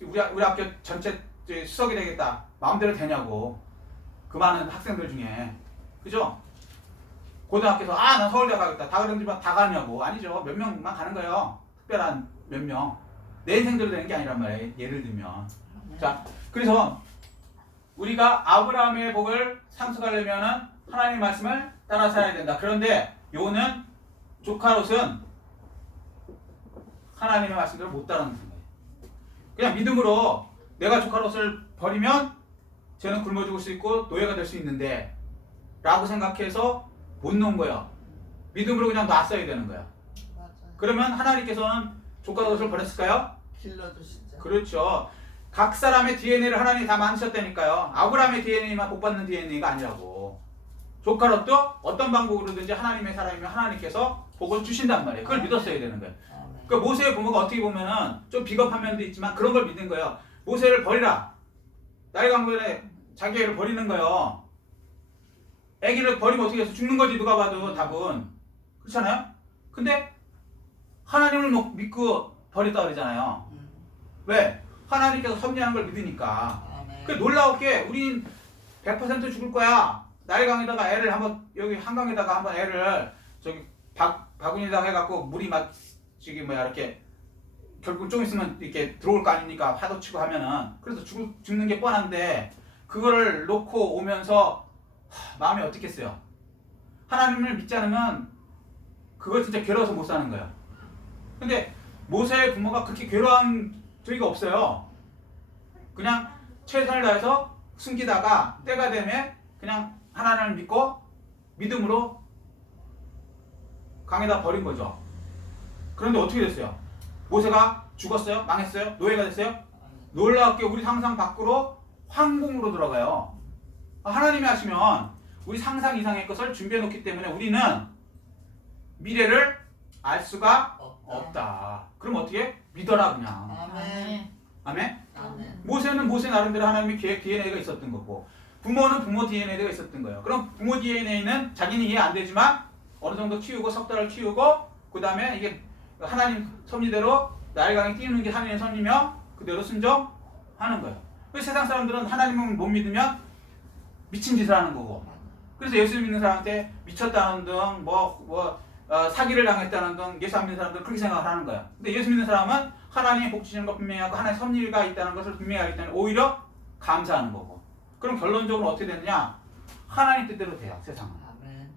우리 학교 전체 수석이 되겠다. 마음대로 되냐고. 그 많은 학생들 중에. 그죠? 고등학교에서 난 서울대 가겠다. 다 그런지만 다 가냐고. 아니죠. 몇 명만 가는 거예요. 특별한 몇 명. 내 인생대로 되는 게 아니란 말이에요. 예를 들면. 자, 그래서 우리가 아브라함의 복을 상속하려면은 하나님의 말씀을 따라 살아야 된다. 그런데 요는 조카 롯은 하나님의 말씀대로 못 따르는 거예요. 그냥 믿음으로 내가 조카 롯을 버리면 쟤는 굶어 죽을 수 있고 노예가 될 수 있는데 라고 생각해서 못 놓은 거예요. 믿음으로 그냥 놨어야 되는 거야. 맞아요. 그러면 하나님께서는 조카 롯을 버렸을까요? 길러주시죠. 그렇죠. 각 사람의 DNA를 하나님이 다 만드셨다니까요. 아브라함의 DNA만 복받는 DNA가 아니라고. 조카 롯도 어떤 방법으로든지 하나님의 사람이면 하나님께서 복을 주신단 말이에요. 그걸 믿었어야 되는 거예요. 그러니까 모세의 부모가 어떻게 보면은 좀 비겁한 면도 있지만 그런 걸 믿는 거예요. 모세를 버리라. 나이 강변에 자기 애를 버리는 거예요. 애기를 버리면 어떻게 해서 죽는 거지 누가 봐도 답은. 그렇잖아요? 근데 하나님을 믿고 버렸다 그러잖아요. 왜? 하나님께서 섭리하는 걸 믿으니까. 그 놀라웠게 우린 100% 죽을 거야. 나일강에다가 애를 한번 여기 한강에다가 한번 애를 저기 바구니에다가 해갖고 물이 막 지금 뭐야 이렇게 결국 좀 있으면 이렇게 들어올 거 아닙니까? 파도 치고 하면은. 그래서 죽는 게 뻔한데 그거를 놓고 오면서 마음이 어떻겠어요? 하나님을 믿지 않으면 그걸 진짜 괴로워서 못 사는 거예요. 근데 모세의 부모가 그렇게 괴로운 적이 없어요. 그냥 최선을 다해서 숨기다가 때가 되면 그냥 하나님을 믿고 믿음으로 강에다 버린 거죠. 그런데 어떻게 됐어요? 모세가 죽었어요? 망했어요? 노예가 됐어요? 놀랍게 우리 상상 밖으로 황궁으로 들어가요. 하나님이 하시면 우리 상상 이상의 것을 준비해 놓기 때문에 우리는 미래를 알 수가 없다. 그럼 어떻게? 믿어라 그냥. 아멘. 아멘? 아멘. 모세는 모세 나름대로 하나님의 계획 DNA가 있었던 거고 부모는 부모 DNA가 있었던 거예요. 그럼 부모 DNA는 자기는 이해 안 되지만 어느 정도 키우고 석 달을 키우고 그 다음에 이게 하나님 섭리대로 나일강에 띄우는 게 하나님의 섭리며 그대로 순종하는 거예요. 그래서 세상 사람들은 하나님을 못 믿으면 미친 짓을 하는 거고 그래서 예수 믿는 사람한테 미쳤다는 등 사기를 당했다는 등 예수 안 믿는 사람들은 그렇게 생각을 하는 거야. 근데 예수 믿는 사람은 하나님이 복 주시는 것 분명히 하고 하나님의 섭리가 있다는 것을 분명히 알기 때문에 오히려 감사하는 거고. 그럼 결론적으로 어떻게 되느냐? 하나님 뜻대로 돼요, 세상은. 아멘.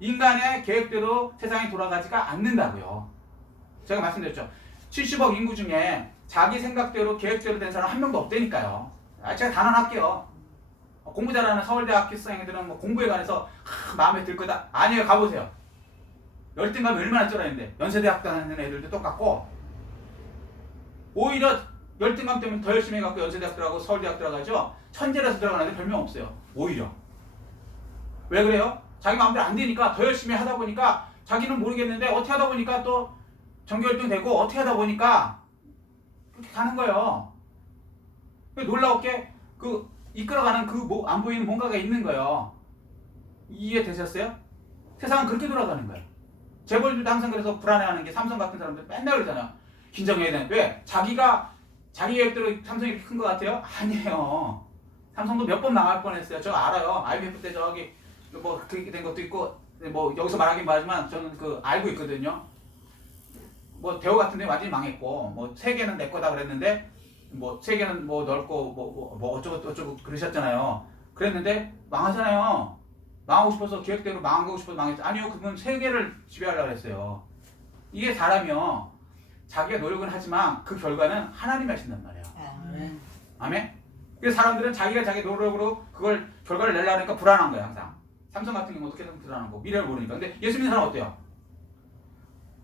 인간의 계획대로 세상이 돌아가지가 않는다고요. 제가 말씀드렸죠. 70억 인구 중에 자기 생각대로 계획대로 된 사람 한 명도 없다니까요. 제가 단언할게요. 공부 잘하는 서울대 학교생들은 공부에 관해서 마음에 들 거다. 아니에요. 가보세요. 열등감이 얼마나 쩔어있는데 연세대학 다니는 애들도 똑같고 오히려 열등감 때문에 더 열심히 해갖고 연세대학 들어가고 서울대학 들어가죠. 천재라서 들어가는 애들 별명 없어요. 오히려. 왜 그래요? 자기 마음대로 안 되니까 더 열심히 하다 보니까 자기는 모르겠는데 어떻게 하다 보니까 또 전교열등 되고 어떻게 하다 보니까 그렇게 가는 거예요. 놀라웠게 이끌어가는 안 보이는 뭔가가 있는 거예요. 이해되셨어요? 세상은 그렇게 돌아가는 거예요. 재벌들도 항상 그래서 불안해하는 게 삼성 같은 사람들 맨날 그러잖아요. 긴장해야 되는. 왜? 자기 계획대로 삼성이 이렇게 큰 것 같아요? 아니에요. 삼성도 몇 번 망할 뻔했어요. 저 알아요. IMF 때 저기 그렇게 된 것도 있고 여기서 말하긴 말하지만 저는 알고 있거든요. 대우 같은 데 완전히 망했고 세계는 내 거다 그랬는데 세계는 넓고 어쩌고 그러셨잖아요. 그랬는데 망하잖아요. 망하고 싶어서 계획대로 망하고 싶어서 망했어요. 아니요, 그건 세계를 지배하려고 했어요. 이게 사람이요. 자기가 노력은 하지만 그 결과는 하나님이 하신단 말이에요. 아멘. 아멘? 그래서 사람들은 자기가 자기 노력으로 그걸 결과를 내려고 하니까 불안한 거예요, 항상. 삼성 같은 경우 어떻게 되면 불안한 거. 미래를 모르니까. 근데 예수 믿는 사람은 어때요?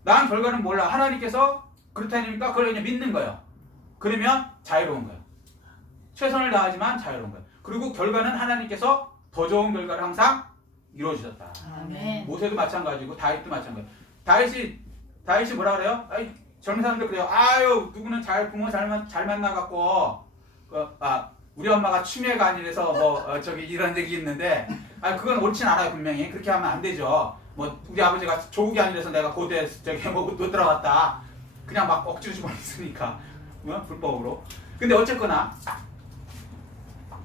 난 결과는 몰라. 하나님께서 그렇다니까 그걸 그냥 믿는 거예요. 그러면 자유로운 거예요. 최선을 다하지만 자유로운 거예요. 그리고 결과는 하나님께서 더 좋은 결과를 항상 이루어주셨다. 아멘. 모세도 마찬가지고 다윗도 마찬가지고. 다윗이 뭐라 그래요? 아이, 젊은 사람들 그래요. 아유 누구는 부모 잘 만나갖고 우리 엄마가 추미애가 아니라서 저기 이런 얘기 있는데 그건 옳진 않아요. 분명히 그렇게 하면 안 되죠. 뭐 우리 아버지가 조국이 아니라서 내가 고대 저기 못 들어갔다. 그냥 막 억지로 집어넣으니까 불법으로. 근데 어쨌거나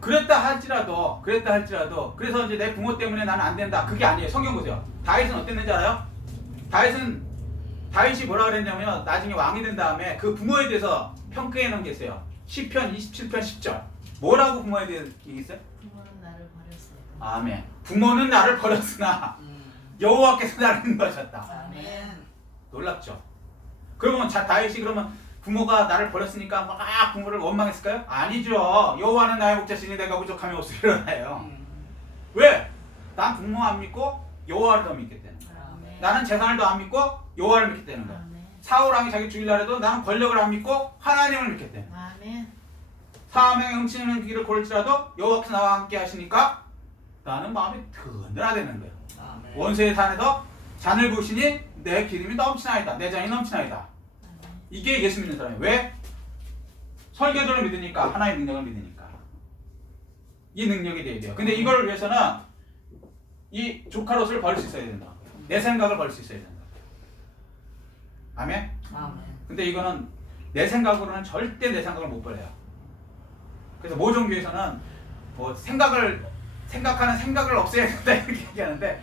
그랬다 할지라도 그래서 이제 내 부모 때문에 나는 안 된다. 그게 아니에요. 성경 보세요. 다윗은 어땠는지 알아요? 다윗이 뭐라 그랬냐면요. 나중에 왕이 된 다음에 그 부모에 대해서 평가해 놓은 게 있어요. 시편 27편 10절. 뭐라고 부모에 대해서 얘기했어요? 부모는 나를 버렸어요. 아멘. 부모는 나를 버렸으나 여호와께서 나를 인도하셨다. 아멘. 놀랍죠? 그러면 다윗이 그러면 부모가 나를 버렸으니까 막 부모를 원망했을까요? 아니죠. 여호와는 나의 목자시니 내가 부족함이 없으리로나요. 왜? 난 부모 안 믿고 여호와를 더 믿게 되는 거야. 아멘. 나는 재산을 더 안 믿고 여호와를 믿게 되는 거야. 아멘. 사울왕이 자기 주일날에도 나는 권력을 안 믿고 하나님을 믿게 되는 거야. 아멘. 사망의 훔치는 길을 걸을지라도 여호와께서 나와 함께 하시니까 나는 마음이 든든하다는 거예요. 아멘. 원수의 산에서 잔을 부으시니 내 기름이 넘치나이다. 내 잔이 넘치나이다. 이게 예수 믿는 사람이에요. 왜? 설교도를 믿으니까 하나의 능력을 믿으니까 이 능력이 돼야 돼요. 근데 이걸 위해서는 이 조카로스를 버릴 수 있어야 된다. 내 생각을 버릴 수 있어야 된다. 아멘? 아멘. 근데 이거는 내 생각으로는 절대 내 생각을 못 버려요. 그래서 모종교에서는 뭐 생각하는 생각을 없애야 된다 이렇게 얘기하는데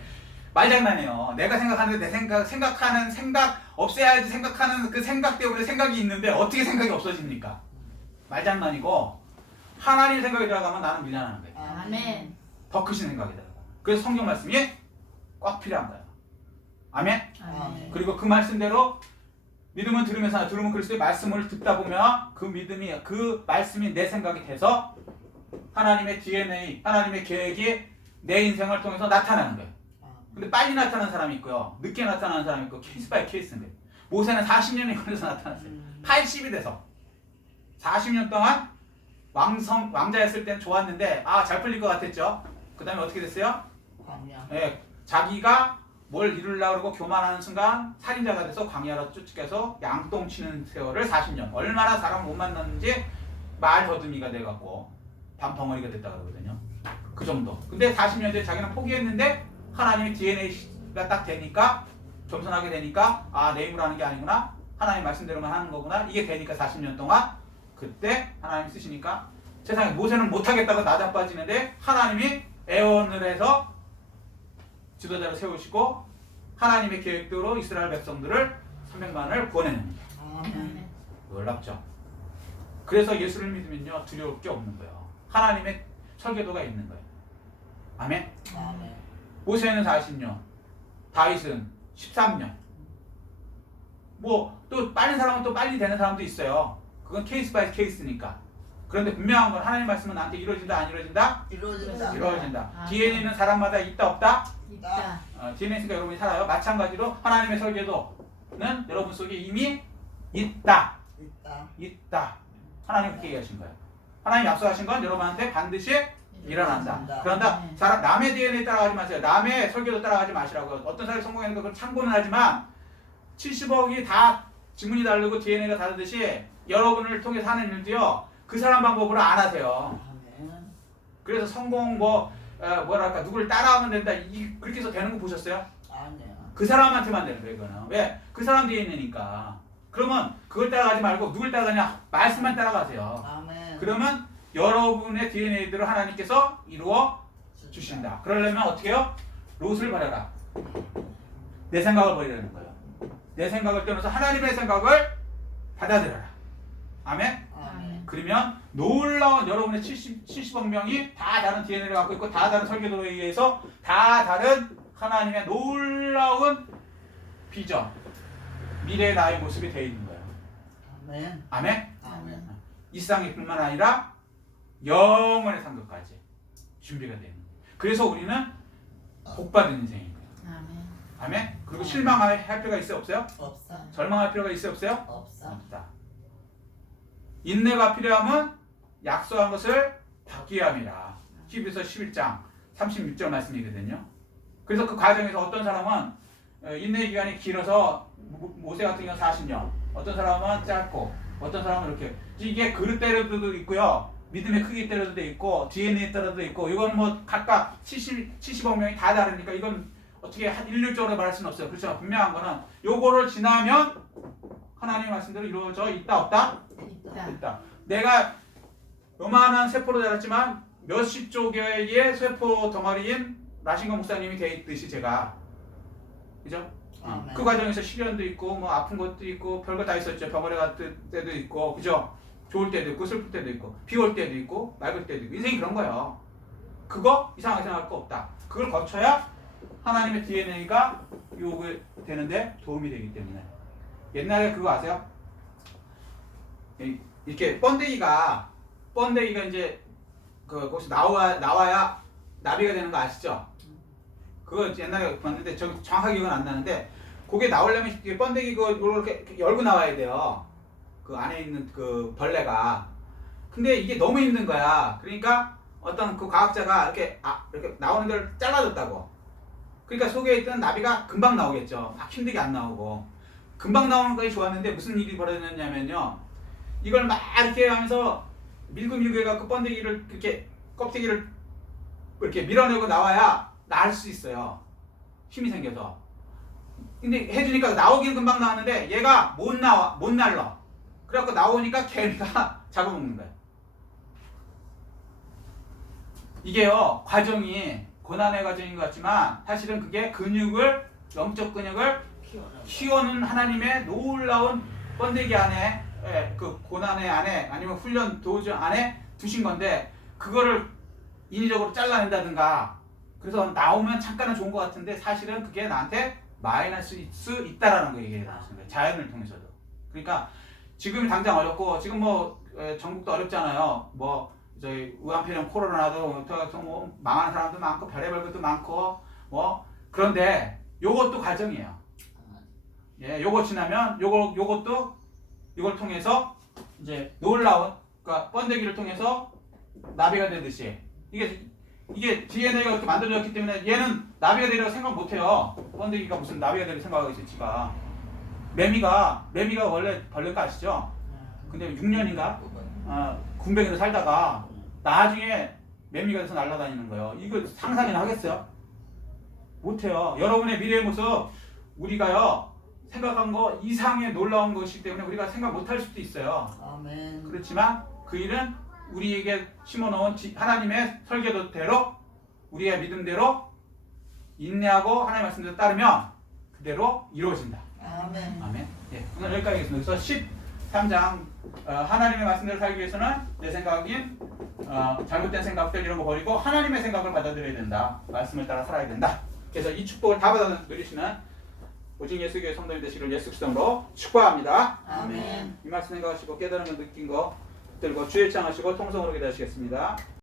말장난이에요. 내가 생각하는데 생각하는 생각 없애야지 생각하는 그 생각 때문에 생각이 있는데 어떻게 생각이 없어집니까? 말장난이고 하나님 생각이 들어가면 나는 밀려나는 거예요. 아멘. 더 크신 생각이 들어가. 그래서 성경 말씀이 꽉 필요한 거예요. 아멘? 아멘. 그리고 그 말씀대로 믿음은 들으면서 들으면 그리스도의 말씀을 듣다 보면 그 말씀이 내 생각이 돼서 하나님의 DNA, 하나님의 계획이 내 인생을 통해서 나타나는 거예요. 근데 빨리 나타나는 사람이 있고요. 늦게 나타나는 사람이 있고 케이스 바이 케이스인데 모세는 40년이 걸려서 나타났어요. 80이 돼서 40년 동안 왕자였을 땐 좋았는데 잘 풀릴 것 같았죠. 그 다음에 어떻게 됐어요? 네, 자기가 뭘 이루려고 그러고 교만하는 순간 살인자가 돼서 광야로 쫓겨서 양똥치는 세월을 40년. 얼마나 사람 못 만났는지 말 더듬이가 돼갖고 덩어리가 됐다 그러거든요. 그 정도. 근데 40년 뒤에 자기는 포기했는데 하나님의 DNA가 딱 되니까 겸손하게 되니까 내 힘으로 하는 게 아니구나. 하나님 말씀대로만 하는 거구나. 이게 되니까 40년 동안 그때 하나님 쓰시니까 세상에 모세는 못하겠다고 나자빠지는데 하나님이 애원을 해서 지도자를 세우시고 하나님의 계획대로 이스라엘 백성들을 300만을 구원해냅니다. 아멘. 놀랍죠? 그래서 예수를 믿으면요 두려울 게 없는 거예요. 하나님의 설계도가 있는 거예요. 아멘? 아멘. 모세는 40년, 다윗은 13년. 뭐 또 빠른 사람은 또 빨리 되는 사람도 있어요. 그건 케이스 바이 케이스니까. 그런데 분명한 건 하나님 말씀은 나한테 이루어진다 안 이루어진다? 이루어진다. 이루어진다. 아멘. DNA는 사람마다 있다 없다? 있다. DNA 있으니까 여러분이 살아요. 마찬가지로 하나님의 설계도는 여러분 속에 이미 있다. 있다. 하나님 그렇게 얘기하신 거예요. 하나님 약속하신 건 여러분한테 반드시 일어난다. 그런다. 남의 DNA 따라가지 마세요. 남의 설교도 따라가지 마시라고. 어떤 사람이 성공하는 걸 참고는 하지만 70억이 다 지문이 다르고 DNA가 다르듯이 여러분을 통해 사는 일도요. 그 사람 방법으로 안 하세요. 그래서 성공 뭐랄까 누구를 따라하면 된다. 그렇게 해서 되는 거 보셨어요? 아니야. 그 사람한테만 되는 거예요. 이거는. 왜? 그 사람 DNA니까. 그러면 그걸 따라가지 말고 누굴 따라가냐? 말씀만 따라가세요. 아멘. 그러면 여러분의 DNA대로 하나님께서 이루어 주신다. 그러려면 어떻게 해요? 롯을 버려라. 내 생각을 버리라는 거예요. 내 생각을 떠나서 하나님의 생각을 받아들여라. 아멘? 아멘. 그러면 놀라운 여러분의 70억 명이 다 다른 DNA를 갖고 있고 다 다른 설계도에 의해서 다 다른 하나님의 놀라운 비전, 미래의 나의 모습이 되어 있는 거예요. 아멘. 아멘? 아멘. 이 세상이 뿐만 아니라 영원의 상급까지 준비가 되는 거예요. 그래서 우리는 복받은 인생인 거예요. 아멘. 아멘? 그리고 실망할 필요가 있어요? 없어요? 없어. 절망할 필요가 있어요? 없어요? 없어. 없다. 인내가 필요하면 약속한 것을 받기 위함이라. 히브리서 11장 36절 말씀이거든요. 그래서 그 과정에서 어떤 사람은 인내 기간이 길어서 모세 같은 경우는 40년, 어떤 사람은 짧고, 어떤 사람은 이렇게. 이게 그릇대로도 있고요, 믿음의 크기 때로도 있고, DNA 때로도 있고, 이건 뭐 각각 70억 명이 다 다르니까 이건 어떻게 한 일률적으로 말할 수는 없어요. 그렇지만 분명한 거는 요거를 지나면 하나님의 말씀대로 이루어져 있다 없다? 있다. 있다. 내가 요만한 세포로 자랐지만 몇십 조 개의 세포 덩어리인 라신거 목사님이 돼 있듯이 제가, 그죠? 아멘. 그 과정에서 시련도 있고 뭐 아픈 것도 있고 별거 다 있었죠. 병원에 갔을 때도 있고, 그죠? 좋을 때도 있고 슬플 때도 있고 비 올 때도 있고 맑을 때도 있고, 인생이 그런 거예요. 그거 이상하게 생각할 거 없다. 그걸 거쳐야 하나님의 DNA가 요구되는데 도움이 되기 때문에. 옛날에 그거 아세요? 이렇게 번데기가 이제 거기서 나와야 나비가 되는 거 아시죠? 그거 옛날에 봤는데 저 정확하게 기억은 안 나는데, 그게 나오려면 이게 번데기 이렇게 열고 나와야 돼요. 그 안에 있는 그 벌레가. 근데 이게 너무 힘든 거야. 그러니까 어떤 그 과학자가 이렇게 나오는 데를 잘라줬다고. 그러니까 속에 있던 나비가 금방 나오겠죠. 막 힘들게 안 나오고. 금방 나오는 것이 좋았는데 무슨 일이 벌어졌냐면요, 이걸 막 이렇게 하면서 밀고 해갖고 번데기를 이렇게 껍데기를 이렇게 밀어내고 나와야 나을 수 있어요. 힘이 생겨서. 근데 해주니까 나오긴 금방 나왔는데 얘가 못 날라. 그래갖고 나오니까 개미가 잡아먹는 거예요. 이게요, 과정이 고난의 과정인 것 같지만 사실은 그게 영적 근육을 키우는 하나님의 놀라운 번데기 안에, 그 고난의 안에, 아니면 훈련 도주 안에 두신 건데, 그거를 인위적으로 잘라낸다든가 그래서 나오면 잠깐은 좋은 것 같은데 사실은 그게 나한테 마이너스일 수 있다라는 거 얘기해요. 자연을 통해서도. 그러니까 지금 당장 어렵고, 지금 뭐 전국도 어렵잖아요. 뭐 저희 우한폐렴 코로나도 뭐 망하는 사람도 많고 별의별 것도 많고 뭐. 그런데 요것도 과정이에요. 예, 요거 지나면 이걸 통해서 이제 놀라운, 그러니까 번데기를 통해서 나비가 되듯이, 이게 DNA가 그렇게 만들어졌기 때문에 얘는 나비가 되리라고 생각 못해요. 번데기가 무슨 나비가 되리라고 생각하겠어요, 지가. 매미가 원래 벌레인 거 아시죠? 근데 6년인가 군뱅이로 살다가 나중에 매미가 돼서 날아다니는 거예요. 이거 상상이나 하겠어요? 못해요. 여러분의 미래의 모습, 우리가요 생각한 거 이상의 놀라운 것이기 때문에 우리가 생각 못할 수도 있어요. 아멘. 그렇지만 그 일은 우리에게 심어놓은 하나님의 설계도대로, 우리의 믿음대로 인내하고 하나님의 말씀대로 따르면 그대로 이루어진다. 아멘. 아멘. 예, 오늘 여기까지 하겠습니다. 그래서 13장 하나님의 말씀대로 살기 위해서는 내 생각인 잘못된 생각들 이런 거 버리고 하나님의 생각을 받아들여야 된다. 말씀을 따라 살아야 된다. 그래서 이 축복을 다 받아 누리시는 오직 예수교회 성도님 되시기를 예수 그리스도로 축복합니다. 아멘. 이 말씀 생각하시고 깨달은 거 느낀 거 들고 주의 창하시고 통성으로 기도하시겠습니다.